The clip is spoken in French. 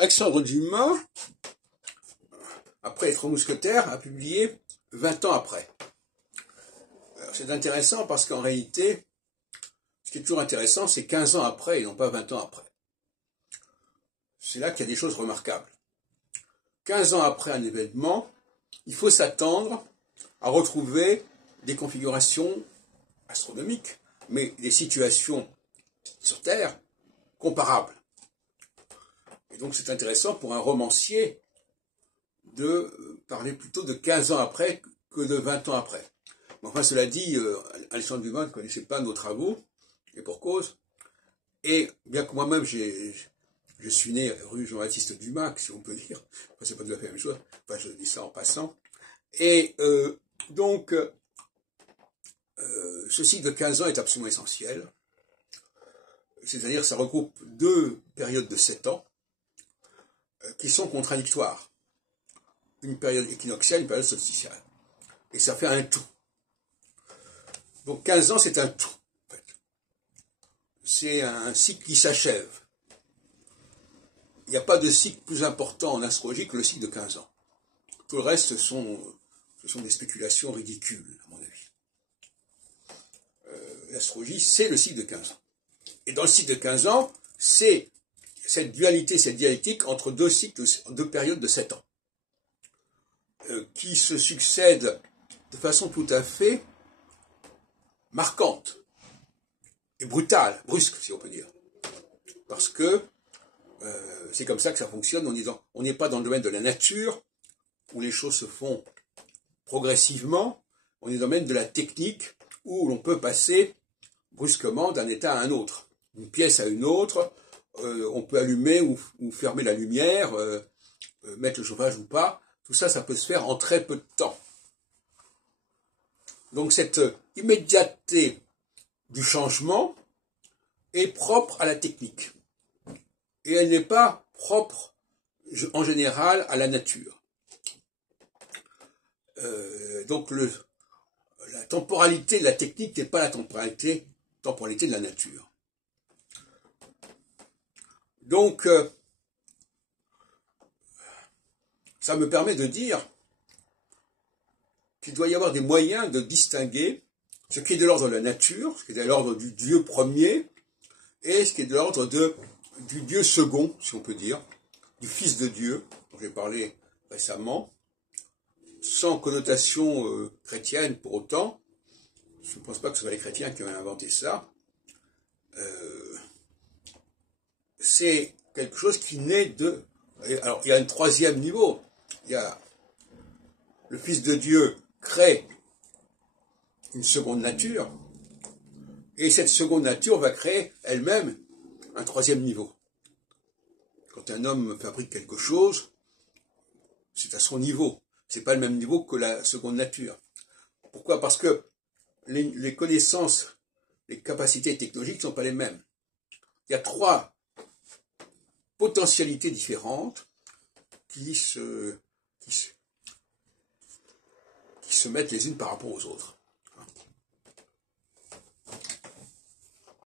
Alexandre Dumas, après Les Trois Mousquetaires, a publié 20 ans après. C'est intéressant parce qu'en réalité, ce qui est toujours intéressant, c'est 15 ans après et non pas 20 ans après. C'est là qu'il y a des choses remarquables. 15 ans après un événement, il faut s'attendre à retrouver des configurations astronomiques, mais des situations sur Terre comparables. Et donc c'est intéressant pour un romancier de parler plutôt de 15 ans après que de 20 ans après. Mais enfin, cela dit, Alexandre Dumas ne connaissait pas nos travaux, et pour cause. Et bien que moi-même, je suis né rue Jean-Baptiste Dumas, si on peut dire, enfin, c'est pas tout à fait la même chose, enfin, je dis ça en passant. Et donc, ce cycle de 15 ans est absolument essentiel. C'est-à-dire, ça regroupe deux périodes de 7 ans qui sont contradictoires. Une période équinoxiale, une période solsticiale. Et ça fait un tout. Donc 15 ans, c'est un tout. En fait. C'est un cycle qui s'achève. Il n'y a pas de cycle plus important en astrologie que le cycle de 15 ans. Tout le reste, ce sont des spéculations ridicules, à mon avis. L'astrologie, c'est le cycle de 15 ans. Et dans le cycle de 15 ans, c'est cette dualité, cette dialectique entre deux cycles, deux périodes de 7 ans, qui se succèdent de façon tout à fait marquante et brutale, brusque, si on peut dire. Parce que c'est comme ça que ça fonctionne, on n'est pas dans le domaine de la nature, où les choses se font progressivement, on est dans le domaine de la technique, où l'on peut passer brusquement d'un état à un autre, d'une pièce à une autre, on peut allumer ou fermer la lumière, mettre le chauffage ou pas, tout ça, ça peut se faire en très peu de temps. Donc cette immédiateté du changement est propre à la technique. Et elle n'est pas propre, en général, à la nature. Donc la temporalité de la technique n'est pas la temporalité de la nature. Donc, ça me permet de dire qu'il doit y avoir des moyens de distinguer ce qui est de l'ordre de la nature, ce qui est de l'ordre du Dieu premier, et ce qui est de l'ordre du Dieu second, si on peut dire, du Fils de Dieu, dont j'ai parlé récemment, sans connotation chrétienne pour autant. Je ne pense pas que ce soit les chrétiens qui ont inventé ça. C'est quelque chose qui naît de... Alors, il y a un troisième niveau. Il y a le Fils de Dieu crée une seconde nature, et cette seconde nature va créer elle-même un troisième niveau. Quand un homme fabrique quelque chose, c'est à son niveau. C'est pas le même niveau que la seconde nature. Pourquoi? Parce que les connaissances, les capacités technologiques ne sont pas les mêmes. Il y a trois potentialités différentes qui se mettent les unes par rapport aux autres.